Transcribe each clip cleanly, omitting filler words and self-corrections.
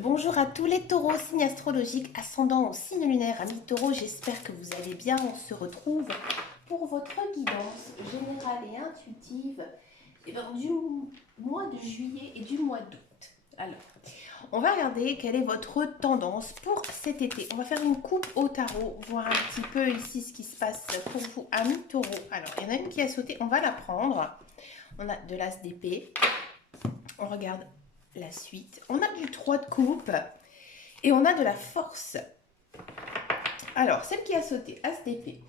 Bonjour à tous les taureaux, signe astrologique, ascendant au signe lunaire, amis taureaux, j'espère que vous allez bien. On se retrouve pour votre guidance générale et intuitive du mois de juillet et du mois d'août. Alors, on va regarder quelle est votre tendance pour cet été. On va faire une coupe au tarot, voir un petit peu ici ce qui se passe pour vous, amis taureaux. Alors, il y en a une qui a sauté, on va la prendre. On a de l'as d'épée. On regarde la suite. On a du 3 de coupe. Et on a de la force. Alors, celle qui a sauté, As d'épée.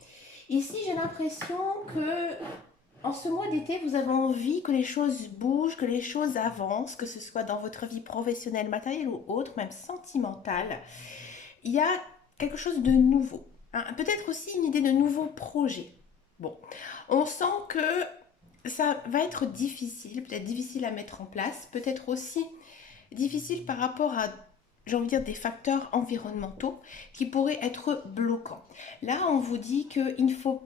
Ici, j'ai l'impression que en ce mois d'été, vous avez envie que les choses bougent, que les choses avancent, que ce soit dans votre vie professionnelle, matérielle ou autre, même sentimentale. Il y a quelque chose de nouveau. Hein. Peut-être aussi une idée de nouveau projet. Bon, on sent que ça va être difficile, peut-être difficile à mettre en place, peut-être aussi difficile par rapport à, j'ai envie de dire, des facteurs environnementaux qui pourraient être bloquants. Là, on vous dit qu'il ne faut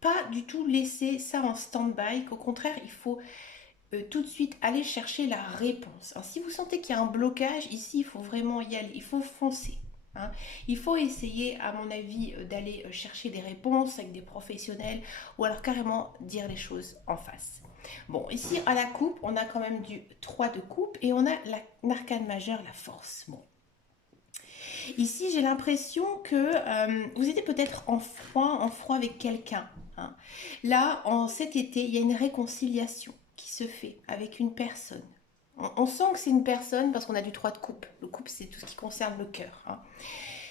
pas du tout laisser ça en stand-by, qu'au contraire, il faut tout de suite aller chercher la réponse. Alors, si vous sentez qu'il y a un blocage, ici, il faut vraiment y aller, il faut foncer. Hein. Il faut essayer, à mon avis, d'aller chercher des réponses avec des professionnels ou alors carrément dire les choses en face. Bon, ici, à la coupe, on a quand même du 3 de coupe et on a l'arcane majeur, la force. Bon. Ici, j'ai l'impression que vous étiez peut-être en froid avec quelqu'un. Hein. Là, en cet été, il y a une réconciliation qui se fait avec une personne. On sent que c'est une personne parce qu'on a du 3 de coupe. Le coupe, c'est tout ce qui concerne le cœur. Hein.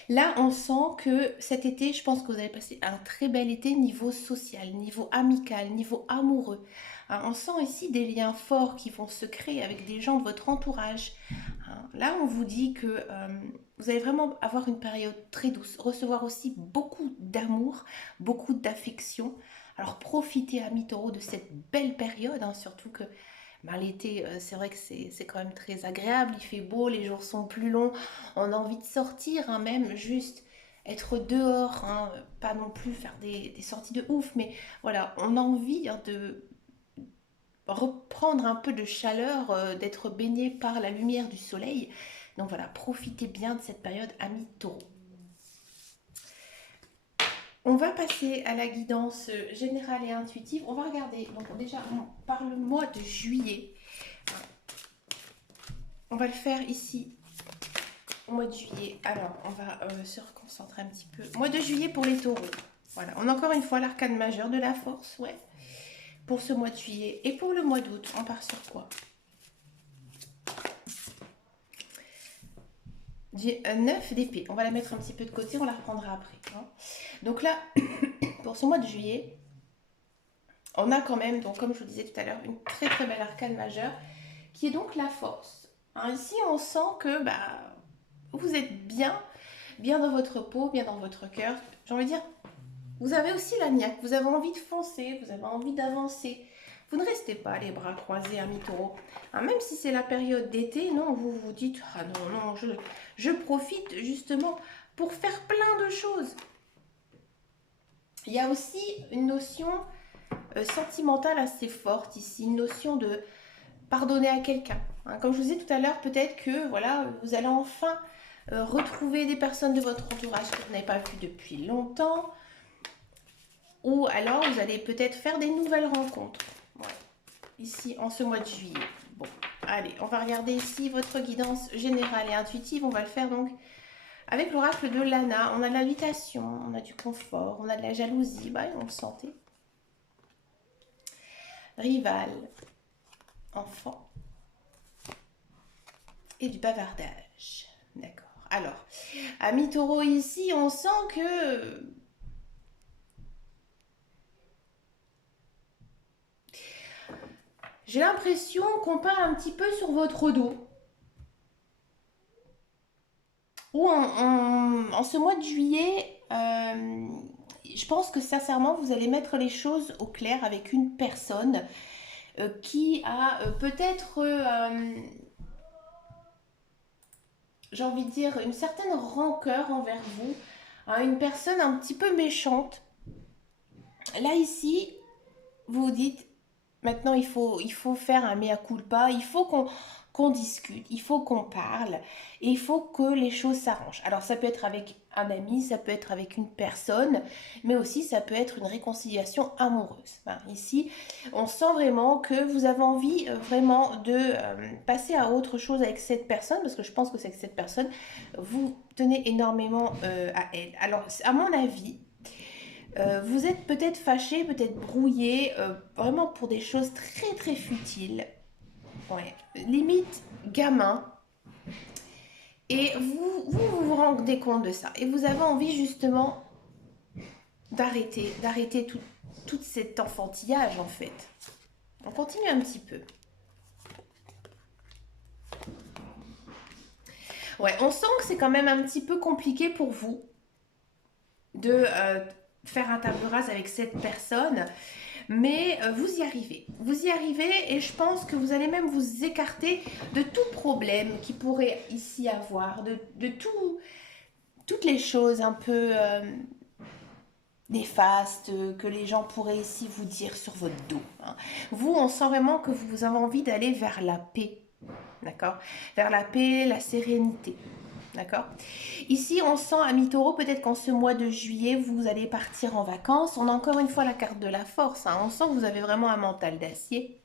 Là, on sent que cet été, je pense que vous allez passer un très bel été niveau social, niveau amical, niveau amoureux. Hein, on sent ici des liens forts qui vont se créer avec des gens de votre entourage. Hein, là, on vous dit que vous allez vraiment avoir une période très douce, recevoir aussi beaucoup d'amour, beaucoup d'affection. Alors profitez, amis taureaux, de cette belle période, hein, surtout que ben, l'été, c'est vrai que c'est quand même très agréable, il fait beau, les jours sont plus longs, on a envie de sortir, hein, même juste être dehors, hein, pas non plus faire des sorties de ouf, mais voilà, on a envie hein, de reprendre un peu de chaleur, d'être baigné par la lumière du soleil. Donc voilà, profitez bien de cette période, amis taureaux. On va passer à la guidance générale et intuitive. On va regarder, donc déjà, par le mois de juillet. On va le faire ici au mois de juillet. Alors, on va se reconcentrer un petit peu. Mois de juillet pour les taureaux. Voilà, on a encore une fois l'arcane majeur de la force, ouais. Pour ce mois de juillet. Et pour le mois d'août, on part sur quoi? J'ai 9 d'épée. On va la mettre un petit peu de côté, on la reprendra après. Hein. Donc là, pour ce mois de juillet, on a quand même, donc comme je vous disais tout à l'heure, une très très belle arcane majeure qui est donc la force. Hein, ici, on sent que bah, vous êtes bien dans votre peau, bien dans votre cœur. J'ai envie de dire, vous avez aussi la niaque, vous avez envie de foncer, vous avez envie d'avancer. Vous ne restez pas les bras croisés, amis taureaux. Hein, même si c'est la période d'été, non, vous vous dites, ah non, non, je profite justement pour faire plein de choses. Il y a aussi une notion sentimentale assez forte ici, une notion de pardonner à quelqu'un. Hein, comme je vous disais tout à l'heure, peut-être que voilà, vous allez enfin retrouver des personnes de votre entourage que vous n'avez pas vues depuis longtemps, ou alors vous allez peut-être faire des nouvelles rencontres. Voilà. Ici, en ce mois de juillet. Bon, allez, on va regarder ici votre guidance générale et intuitive. On va le faire donc avec l'oracle de Lana. On a de l'invitation, on a du confort, on a de la jalousie. Bah, on le sentait. Rival, enfant et du bavardage. D'accord. Alors, amis taureau, ici, on sent que j'ai l'impression qu'on parle un petit peu sur votre dos. Ou en ce mois de juillet, je pense que sincèrement, vous allez mettre les choses au clair avec une personne qui a peut-être, j'ai envie de dire, une certaine rancœur envers vous, hein, une personne un petit peu méchante. Là, ici, vous vous dites, Maintenant, il faut faire un mea culpa, il faut qu'on discute, il faut qu'on parle, et il faut que les choses s'arrangent. Alors, ça peut être avec un ami, ça peut être avec une personne, mais aussi ça peut être une réconciliation amoureuse. Hein, ici, on sent vraiment que vous avez envie vraiment de passer à autre chose avec cette personne, parce que je pense que c'est que cette personne, vous tenez énormément à elle. Alors, à mon avis, vous êtes peut-être fâché, peut-être brouillé, vraiment pour des choses très très futiles. Ouais, limite gamin. Et vous rendez compte de ça. Et vous avez envie justement d'arrêter tout cet enfantillage en fait. On continue un petit peu. Ouais, on sent que c'est quand même un petit peu compliqué pour vous de faire un table rase avec cette personne. Mais vous y arrivez. Vous y arrivez et je pense que vous allez même vous écarter de tout problème qui pourrait ici avoir, de toutes les choses un peu néfastes que les gens pourraient ici vous dire sur votre dos. Hein. Vous, on sent vraiment que vous avez envie d'aller vers la paix. D'accord? Vers la paix, la sérénité. D'accord? Ici, on sent, ami taureau, peut-être qu'en ce mois de juillet, vous allez partir en vacances. On a encore une fois la carte de la force. Hein. On sent que vous avez vraiment un mental d'acier.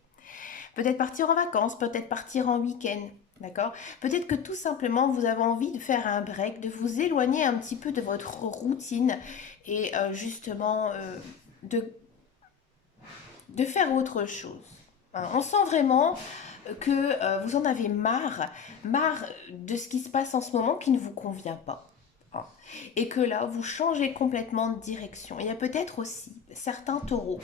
Peut-être partir en vacances, peut-être partir en week-end. D'accord? Peut-être que tout simplement, vous avez envie de faire un break, de vous éloigner un petit peu de votre routine et justement de faire autre chose. Hein. On sent vraiment que vous en avez marre de ce qui se passe en ce moment qui ne vous convient pas. Hein. Et que là, vous changez complètement de direction. Il y a peut-être aussi certains taureaux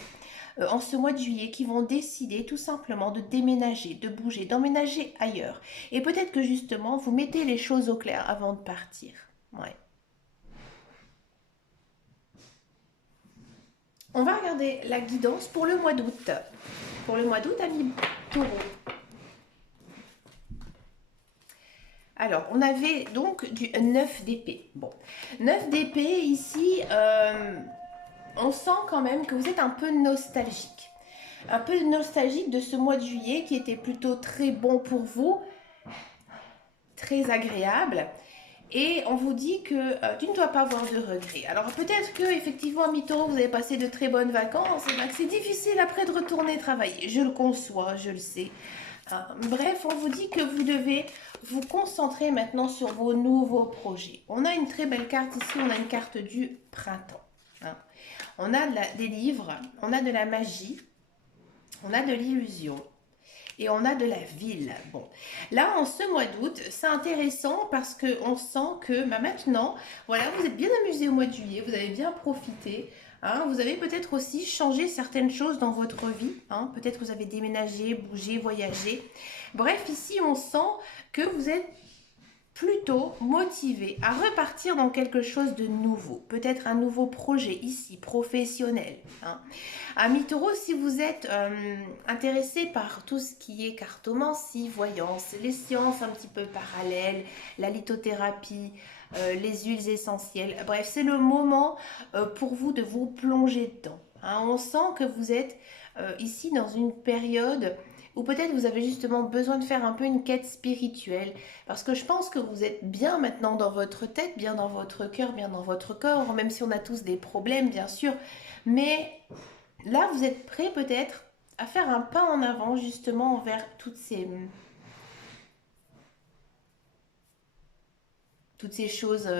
en ce mois de juillet qui vont décider tout simplement de déménager, de bouger, d'emménager ailleurs. Et peut-être que justement, vous mettez les choses au clair avant de partir. Ouais. On va regarder la guidance pour le mois d'août. Pour le mois d'août, ami taureau. Alors, on avait donc du 9 d'épée. Bon, 9 d'épée ici, on sent quand même que vous êtes un peu nostalgique. Un peu nostalgique de ce mois de juillet qui était plutôt très bon pour vous, très agréable. Et on vous dit que tu ne dois pas avoir de regrets. Alors peut-être que effectivement, à mi-taureau, vous avez passé de très bonnes vacances et que c'est difficile après de retourner travailler. Je le conçois, je le sais. Bref, on vous dit que vous devez vous concentrer maintenant sur vos nouveaux projets. On a une très belle carte ici, on a une carte du printemps. Hein. On a des livres, on a de la magie, on a de l'illusion. Et on a de la ville. Bon, là, en ce mois d'août, c'est intéressant parce qu'on sent que maintenant, voilà, vous êtes bien amusé au mois de juillet, vous avez bien profité. Hein, vous avez peut-être aussi changé certaines choses dans votre vie. Hein, peut-être que vous avez déménagé, bougé, voyagé. Bref, ici, on sent que vous êtes plutôt motivé à repartir dans quelque chose de nouveau. Peut-être un nouveau projet ici, professionnel. Hein. Amis taureau, si vous êtes intéressé par tout ce qui est cartomancie, voyance, les sciences un petit peu parallèles, la lithothérapie, les huiles essentielles, bref, c'est le moment pour vous de vous plonger dedans. Hein. On sent que vous êtes ici dans une période ou peut-être vous avez justement besoin de faire un peu une quête spirituelle. Parce que je pense que vous êtes bien maintenant dans votre tête, bien dans votre cœur, bien dans votre corps, même si on a tous des problèmes, bien sûr. Mais là, vous êtes prêt peut-être à faire un pas en avant justement envers toutes ces choses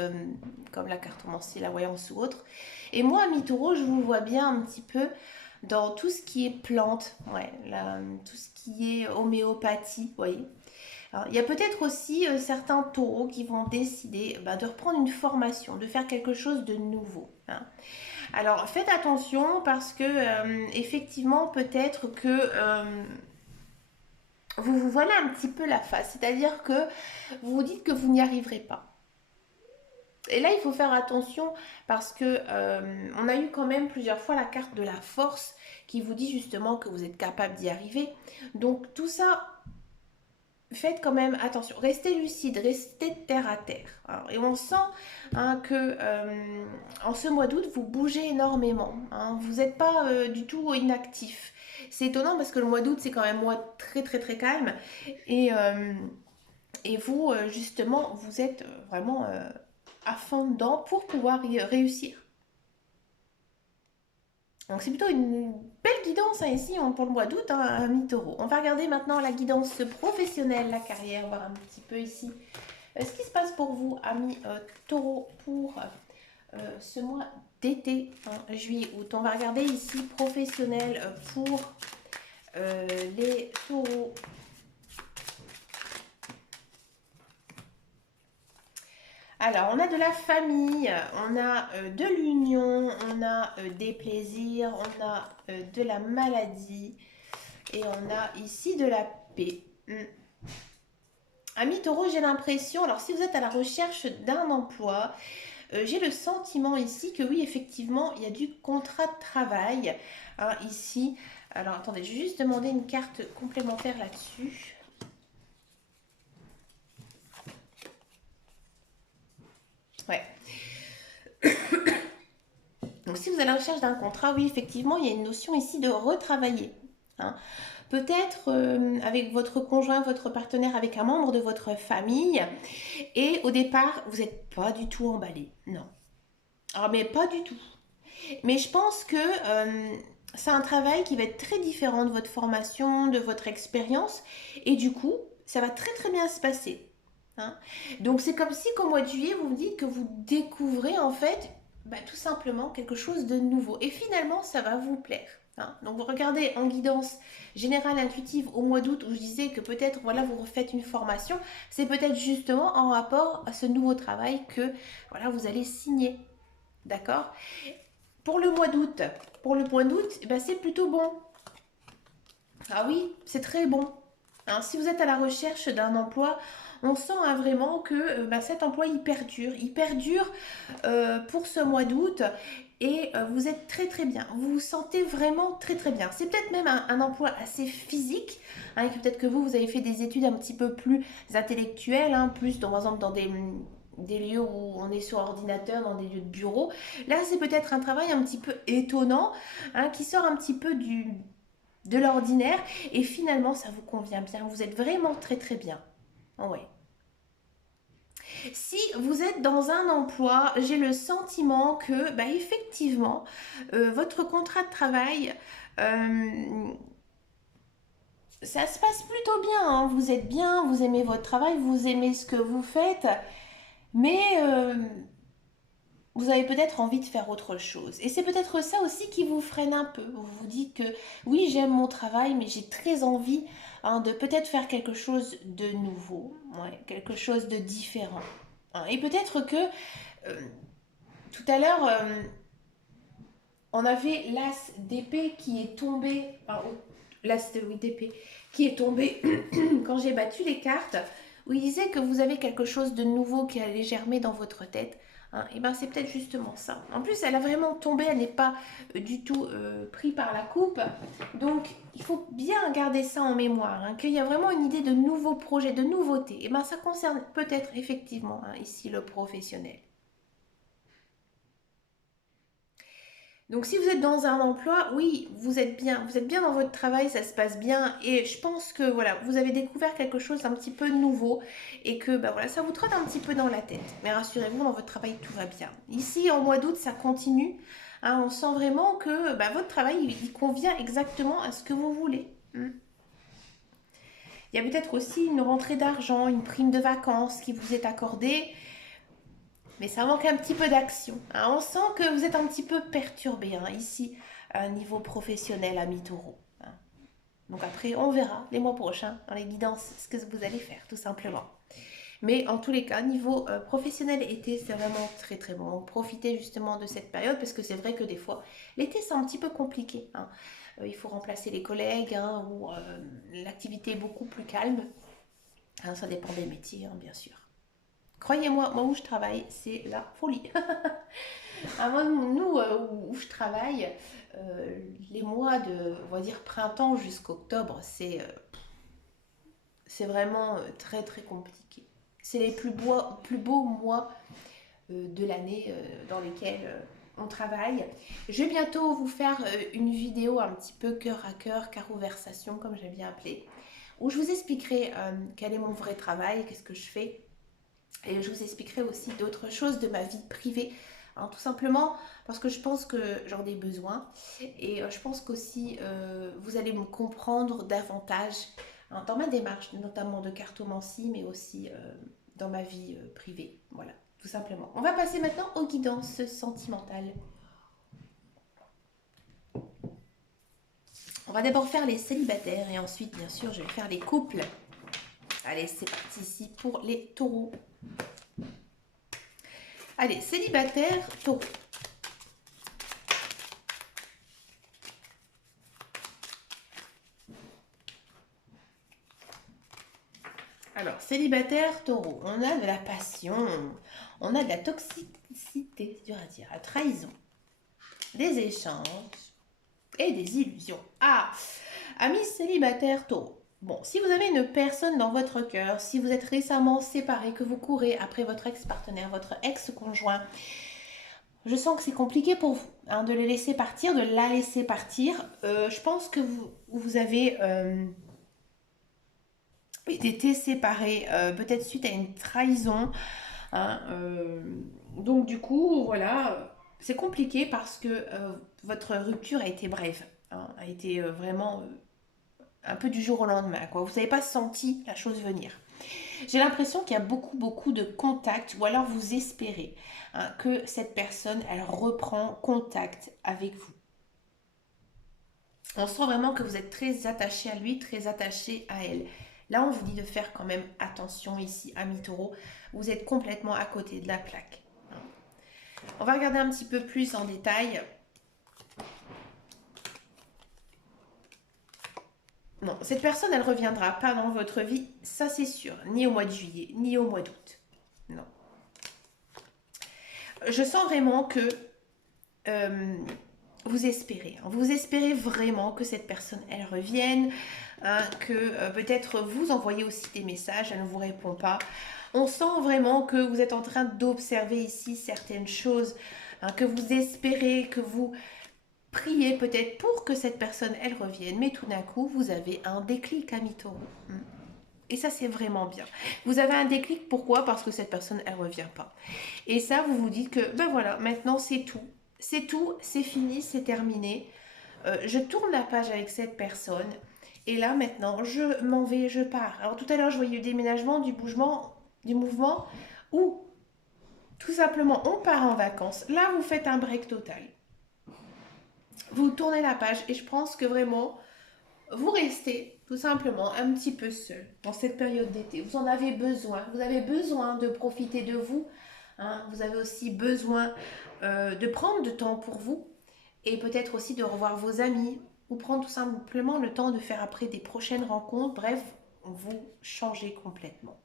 comme la cartomancie, la voyance ou autre. Et moi, ami taureau, je vous vois bien un petit peu dans tout ce qui est plantes, ouais, tout ce qui est homéopathie, vous voyez. Alors, il y a peut-être aussi certains taureaux qui vont décider de reprendre une formation, de faire quelque chose de nouveau. Hein. Alors faites attention parce que effectivement peut-être que vous vous voilez un petit peu la face, c'est-à-dire que vous vous dites que vous n'y arriverez pas. Et là, il faut faire attention parce que on a eu quand même plusieurs fois la carte de la force qui vous dit justement que vous êtes capable d'y arriver. Donc tout ça, faites quand même attention, restez lucide, restez terre à terre. Alors, et on sent hein, que en ce mois d'août, vous bougez énormément. Hein, vous n'êtes pas du tout inactif. C'est étonnant parce que le mois d'août, c'est quand même un mois très très très calme. Et, euh, et vous, justement, vous êtes vraiment à fond dedans pour pouvoir y réussir. Donc c'est plutôt une belle guidance hein, ici pour le mois d'août, hein, à mi-taureau. On va regarder maintenant la guidance professionnelle, la carrière, voir un petit peu ici ce qui se passe pour vous, amis taureau, pour ce mois d'été, hein, juillet-août. On va regarder ici professionnel pour les taureaux. Alors, on a de la famille, on a de l'union, on a des plaisirs, on a de la maladie et on a ici de la paix. Amis taureau, j'ai l'impression, alors si vous êtes à la recherche d'un emploi, j'ai le sentiment ici que oui, effectivement, il y a du contrat de travail hein, ici. Alors, attendez, je vais juste demander une carte complémentaire là-dessus. Ouais. Donc, si vous êtes à la recherche d'un contrat, oui, effectivement, il y a une notion ici de retravailler. Hein. Peut-être avec votre conjoint, votre partenaire, avec un membre de votre famille. Et au départ, vous n'êtes pas du tout emballé. Non. Alors, mais pas du tout. Mais je pense que c'est un travail qui va être très différent de votre formation, de votre expérience. Et du coup, ça va très très bien se passer. Hein. Donc c'est comme si qu'au mois de juillet, vous me dites que vous découvrez en fait bah, tout simplement quelque chose de nouveau. Et finalement, ça va vous plaire. Hein. Donc vous regardez en guidance générale intuitive au mois d'août où je disais que peut-être voilà vous refaites une formation, c'est peut-être justement en rapport à ce nouveau travail que voilà vous allez signer. D'accord. Pour le mois d'août, eh ben, c'est plutôt bon. Ah oui, c'est très bon. Hein, si vous êtes à la recherche d'un emploi, on sent hein, vraiment que ben, cet emploi il perdure. Il perdure pour ce mois d'août et vous êtes très très bien. Vous vous sentez vraiment très très bien. C'est peut-être même un emploi assez physique. Hein, peut-être que vous avez fait des études un petit peu plus intellectuelles, hein, plus dans, par exemple dans des lieux où on est sur ordinateur, dans des lieux de bureau. Là, c'est peut-être un travail un petit peu étonnant, hein, qui sort un petit peu de l'ordinaire et finalement, ça vous convient bien. Vous êtes vraiment très très bien. Ouais. Si vous êtes dans un emploi, j'ai le sentiment que, bah, effectivement, votre contrat de travail, euh, ça se passe plutôt bien. Hein. Vous êtes bien, vous aimez votre travail, vous aimez ce que vous faites, mais vous avez peut-être envie de faire autre chose. Et c'est peut-être ça aussi qui vous freine un peu. Vous vous dites que oui, j'aime mon travail, mais j'ai très envie hein, de peut-être faire quelque chose de nouveau, ouais, quelque chose de différent. Hein. Et peut-être que euh, tout à l'heure, on avait l'as d'épée qui est tombé, enfin, l'as de oui, d'épée qui est tombé quand j'ai battu les cartes, où il disait que vous avez quelque chose de nouveau qui allait germer dans votre tête. Hein, et ben c'est peut-être justement ça. En plus, elle a vraiment tombé, elle n'est pas du tout pris par la coupe. Donc, il faut bien garder ça en mémoire, hein, qu'il y a vraiment une idée de nouveaux projets, de nouveautés. Et ben ça concerne peut-être effectivement hein, ici le professionnel. Donc si vous êtes dans un emploi, oui, vous êtes bien dans votre travail, ça se passe bien et je pense que voilà, vous avez découvert quelque chose d'un petit peu nouveau et que bah voilà, ça vous trotte un petit peu dans la tête. Mais rassurez-vous, dans votre travail, tout va bien. Ici, en mois d'août, ça continue. Hein, on sent vraiment que bah, votre travail, il convient exactement à ce que vous voulez. Il y a peut-être aussi une rentrée d'argent, une prime de vacances qui vous est accordée. Mais ça manque un petit peu d'action. Hein. On sent que vous êtes un petit peu perturbé hein, ici, à un niveau professionnel à mi-taureau. Hein. Donc après, on verra les mois prochains dans les guidances ce que vous allez faire, tout simplement. Mais en tous les cas, niveau professionnel été, c'est vraiment très très bon. Donc, profitez justement de cette période parce que c'est vrai que des fois, l'été c'est un petit peu compliqué. Hein. Il faut remplacer les collègues hein, ou l'activité est beaucoup plus calme. Hein, ça dépend des métiers, hein, bien sûr. Croyez-moi, moi où je travaille, c'est la folie. Ah, moi, nous, où je travaille, les mois de, on va dire, printemps jusqu'octobre, c'est vraiment très très compliqué. C'est les plus beaux mois de l'année dans lesquels on travaille. Je vais bientôt vous faire une vidéo un petit peu cœur à cœur, caroversation comme j'aime bien appeler, où je vous expliquerai quel est mon vrai travail, qu'est-ce que je fais. Et je vous expliquerai aussi d'autres choses de ma vie privée. Hein, tout simplement parce que je pense que j'en ai besoin. Et je pense qu'aussi vous allez me comprendre davantage hein, dans ma démarche, notamment de cartomancie, mais aussi dans ma vie privée. Voilà, tout simplement. On va passer maintenant aux guidances sentimentales. On va d'abord faire les célibataires et ensuite, bien sûr, je vais faire les couples. Allez, c'est parti ici pour les taureaux. Allez, célibataire, taureau. Alors, célibataire, taureau, on a de la passion, on a de la toxicité, c'est dur à dire, la trahison, des échanges et des illusions. Ah, amis célibataires, taureau. Bon, si vous avez une personne dans votre cœur, si vous êtes récemment séparé, que vous courez après votre ex-partenaire, votre ex-conjoint, je sens que c'est compliqué pour vous hein, de le laisser partir, de la laisser partir. Je pense que vous avez été séparé, peut-être suite à une trahison. Hein, donc du coup, voilà, c'est compliqué parce que votre rupture a été brève, hein, a été vraiment un peu du jour au lendemain. Quoi. Vous n'avez pas senti la chose venir. J'ai l'impression qu'il y a beaucoup de contacts, ou alors vous espérez hein, que cette personne, elle reprend contact avec vous. On sent vraiment que vous êtes très attaché à lui, très attaché à elle. Là, on vous dit de faire quand même attention ici, amis taureaux. Vous êtes complètement à côté de la plaque. On va regarder un petit peu plus en détail. Non, cette personne, elle ne reviendra pas dans votre vie, ça c'est sûr. Ni au mois de juillet, ni au mois d'août. Non. Je sens vraiment que vous espérez. Hein, vous espérez vraiment que cette personne, elle revienne. Hein, que peut-être vous envoyez aussi des messages, elle ne vous répond pas. On sent vraiment que vous êtes en train d'observer ici certaines choses, hein, que vous espérez, que vous priez peut-être pour que cette personne, elle revienne. Mais tout d'un coup, vous avez un déclic, ami taureau. Et ça, c'est vraiment bien. Vous avez un déclic, pourquoi? Parce que cette personne, elle ne revient pas. Et ça, vous vous dites que, ben voilà, maintenant, c'est tout. C'est tout, c'est fini, c'est terminé. Je tourne la page avec cette personne. Et là, maintenant, je m'en vais, je pars. Alors, tout à l'heure, je voyais du déménagement, du mouvement, ou tout simplement, on part en vacances. Là, vous faites un break total. Vous tournez la page et je pense que vraiment, vous restez tout simplement un petit peu seul dans cette période d'été. Vous en avez besoin. Vous avez besoin de profiter de vous. Hein. Vous avez aussi besoin de prendre du temps pour vous et peut-être aussi de revoir vos amis ou prendre tout simplement le temps de faire après des prochaines rencontres. Bref, vous changez complètement.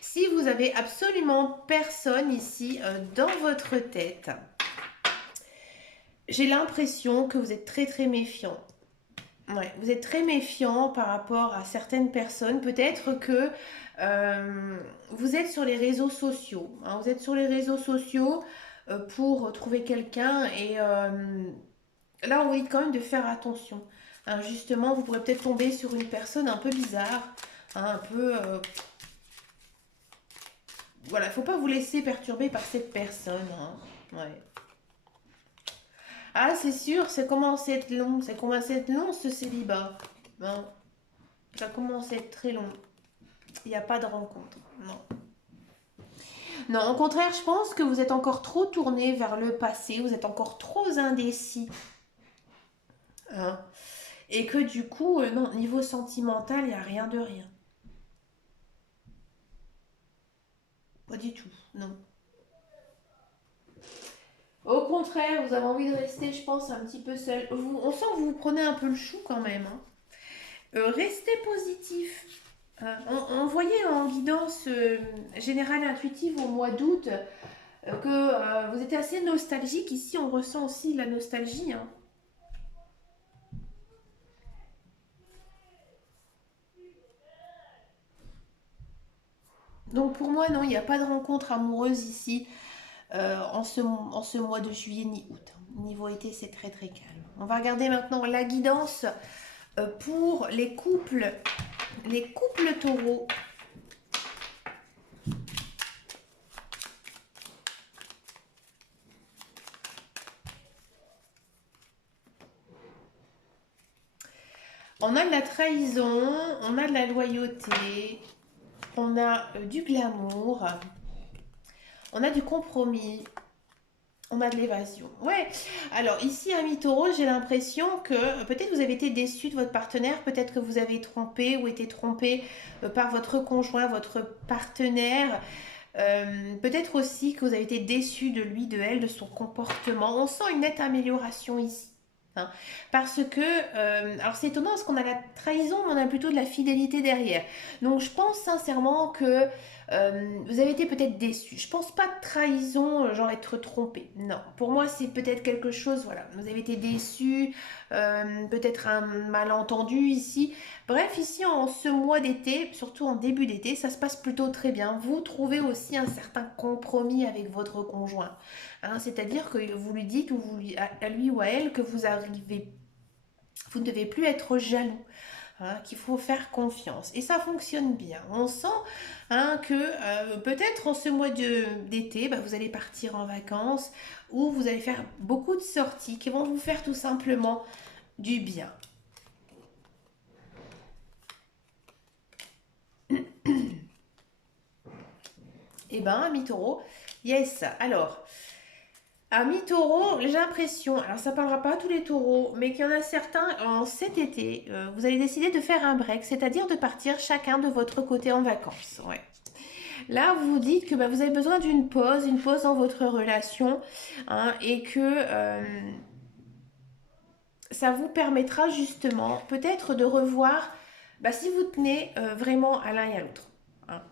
Si vous avez absolument personne ici dans votre tête, j'ai l'impression que vous êtes très méfiant. Ouais, vous êtes très méfiant par rapport à certaines personnes. Peut-être que vous êtes sur les réseaux sociaux. Hein, vous êtes sur les réseaux sociaux pour trouver quelqu'un. Et là, on vous dit quand même de faire attention. Hein, justement, vous pourrez peut-être tomber sur une personne un peu bizarre. Hein, un peu... voilà, il ne faut pas vous laisser perturber par cette personne. Hein. Ouais. Ah, c'est sûr, ça commence à être long. Ça commence à être long, ce célibat. Hein. Ça commence à être très long. Il n'y a pas de rencontre. Non. Non, au contraire, je pense que vous êtes encore trop tourné vers le passé. Vous êtes encore trop indécis. Hein. Et que du coup, non, niveau sentimental, il n'y a rien de rien. Pas du tout, non. Au contraire, vous avez envie de rester, je pense, un petit peu seul. On sent que vous vous prenez un peu le chou quand même. Hein. Restez positif. On voyait en guidance générale intuitive au mois d'août que vous étiez assez nostalgique. Ici, on ressent aussi la nostalgie. Hein. Donc pour moi, non, il n'y a pas de rencontre amoureuse ici en ce mois de juillet ni août. Niveau été, c'est très très calme. On va regarder maintenant la guidance pour les couples taureaux. On a de la trahison, on a de la loyauté, on a du glamour, on a du compromis, on a de l'évasion. Ouais, alors ici, ami taureau, j'ai l'impression que peut-être vous avez été déçu de votre partenaire, peut-être que vous avez trompé ou été trompé par votre conjoint, votre partenaire. Peut-être aussi que vous avez été déçu de lui, de elle, de son comportement. On sent une nette amélioration ici. Hein. Parce que, alors c'est étonnant parce qu'on a la trahison, mais on a plutôt de la fidélité derrière. Donc je pense sincèrement que vous avez été peut-être déçu. Je pense pas de trahison, genre être trompé. Non, pour moi c'est peut-être quelque chose, voilà, vous avez été déçu, peut-être un malentendu ici. Bref, ici en ce mois d'été, surtout en début d'été, ça se passe plutôt très bien. Vous trouvez aussi un certain compromis avec votre conjoint. Hein, c'est-à-dire que vous lui dites ou à lui ou à elle que vous ne devez plus être jaloux. Hein, qu'il faut faire confiance. Et ça fonctionne bien. On sent hein, que peut-être en ce mois d'été, bah, vous allez partir en vacances ou vous allez faire beaucoup de sorties qui vont vous faire tout simplement du bien. Eh ben, ami taureau, yes. Alors, ami taureau, j'ai l'impression, alors ça parlera pas à tous les taureaux, mais qu'il y en a certains en cet été, vous allez décider de faire un break, c'est-à-dire de partir chacun de votre côté en vacances. Ouais. Là, vous vous dites que bah, vous avez besoin d'une pause, une pause dans votre relation, hein, et que ça vous permettra justement peut-être de revoir bah, si vous tenez vraiment à l'un et à l'autre. Hein.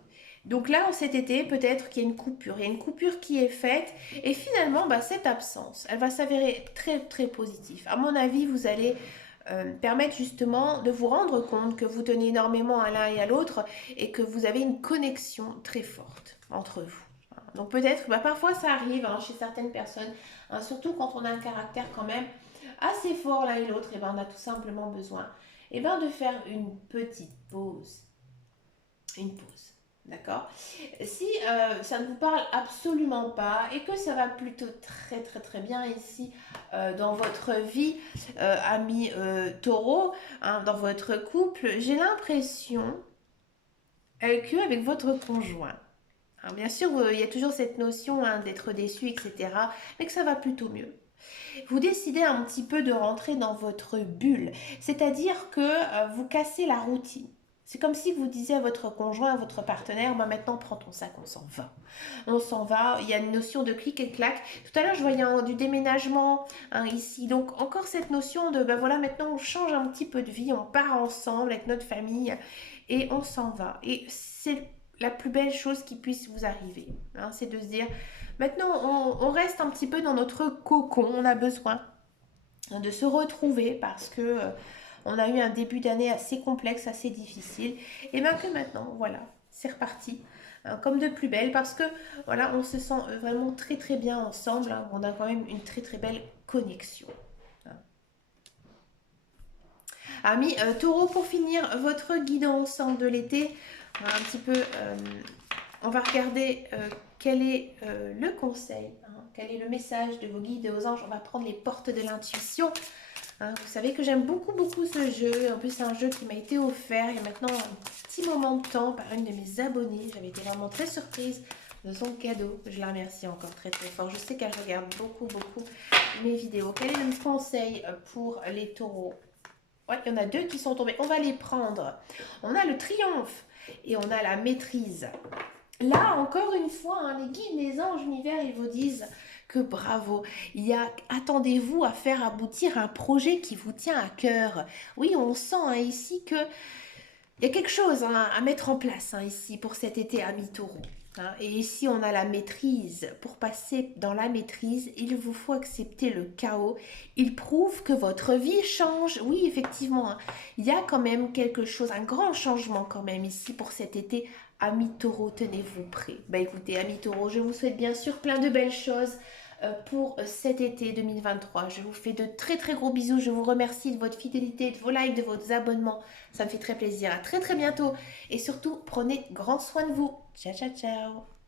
Donc là, cet été, peut-être qu'il y a une coupure. Il y a une coupure qui est faite. Et finalement, bah, cette absence, elle va s'avérer très, très positive. À mon avis, vous allez permettre justement de vous rendre compte que vous tenez énormément à l'un et à l'autre et que vous avez une connexion très forte entre vous. Donc peut-être, bah, parfois ça arrive hein, chez certaines personnes, hein, surtout quand on a un caractère quand même assez fort l'un et l'autre, et ben on a tout simplement besoin et ben, de faire une petite pause. Une pause. D'accord. Si ça ne vous parle absolument pas et que ça va plutôt très très très bien ici dans votre vie, ami taureau, hein, dans votre couple, j'ai l'impression qu'avec votre conjoint, hein, bien sûr, il y a toujours cette notion hein, d'être déçu, etc., mais que ça va plutôt mieux. Vous décidez un petit peu de rentrer dans votre bulle, c'est-à-dire que vous cassez la routine. C'est comme si vous disiez à votre conjoint, à votre partenaire, bah maintenant prends ton sac, on s'en va. On s'en va, il y a une notion de clic et clac. Tout à l'heure, je voyais du déménagement hein, ici. Donc encore cette notion de, ben voilà, maintenant on change un petit peu de vie, on part ensemble avec notre famille et on s'en va. Et c'est la plus belle chose qui puisse vous arriver. Hein, c'est de se dire, maintenant on reste un petit peu dans notre cocon, on a besoin de se retrouver parce que on a eu un début d'année assez complexe, assez difficile. Et bien que maintenant, voilà, c'est reparti. Hein, comme de plus belle parce que voilà on se sent vraiment très très bien ensemble hein, on a quand même une très très belle connexion hein. Amis taureau, pour finir votre guidance hein, de l'été un petit peu on va regarder quel est le conseil hein, quel est le message de vos guides et vos anges. On va prendre les portes de l'intuition. Hein, vous savez que j'aime beaucoup beaucoup ce jeu. En plus c'est un jeu qui m'a été offert il y a maintenant un petit moment de temps par une de mes abonnées. J'avais été vraiment très surprise de son cadeau. Je la remercie encore très très fort. Je sais qu'elle regarde beaucoup beaucoup mes vidéos. Quel est le conseil pour les taureaux? Ouais, il y en a deux qui sont tombés. On va les prendre. On a le triomphe et on a la maîtrise. Là, encore une fois, hein, les guides, les anges, l'univers, ils vous disent que bravo. Attendez-vous à faire aboutir un projet qui vous tient à cœur. Oui, on sent hein, ici que il y a quelque chose hein, à mettre en place hein, ici pour cet été, amis taureau. Hein. Et ici, on a la maîtrise. Pour passer dans la maîtrise, il vous faut accepter le chaos. Il prouve que votre vie change. Oui, effectivement, hein. Il y a quand même quelque chose, un grand changement quand même ici pour cet été. Amis taureau, tenez-vous prêts. Bah écoutez, amis taureau, je vous souhaite bien sûr plein de belles choses pour cet été 2023. Je vous fais de très très gros bisous. Je vous remercie de votre fidélité, de vos likes, de vos abonnements. Ça me fait très plaisir. À très très bientôt. Et surtout, prenez grand soin de vous. Ciao, ciao, ciao.